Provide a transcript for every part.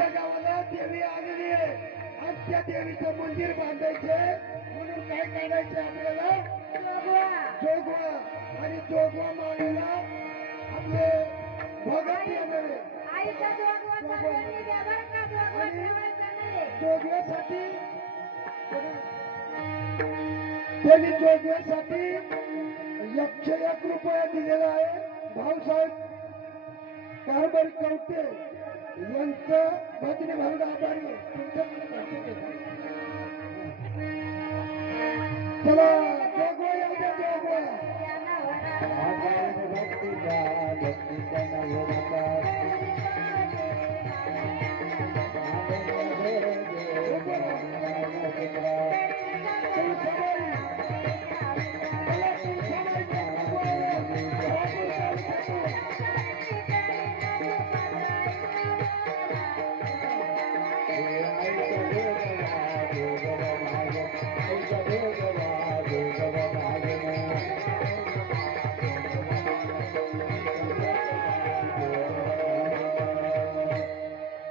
आमच्या गावाला देवी आलेली आहे आणि त्या देवीचं मंदिर बांधायचे म्हणून काय काढायचे आपल्याला जोगवा आणि जोगवा माळेला आपले भगत येणार आहे जोगव्यासाठी त्यांनी जोगव्यासाठी 101 रुपया दिलेला आहे भाऊसाहेब कारभारी कवटे यांचं भजनी भावना आभारी आहे चला जोगवा येऊ द्या जोगवा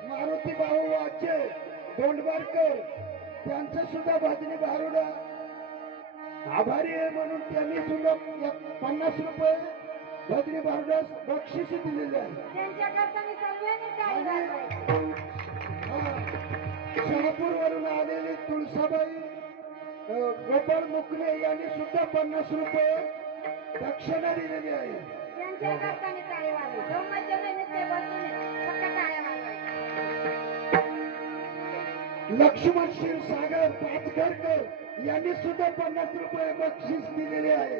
मारुती भाऊ वाचे दोंडवारकर त्यांचं सुद्धा भजनी भारुडा आभारी आहे म्हणून त्यांनी सुद्धा 50 रुपये भजनी भारुडास बक्षीस दिलेले आहे शहापूर वरून आलेली तुळसाबाई गोपाळ मुकणे यांनी सुद्धा 50 रुपये दक्षिणा दिलेली आहे लक्ष्मण क्षीरसागर पाचघरकर यांनी सुद्धा 50 रुपये बक्षीस दिलेले आहे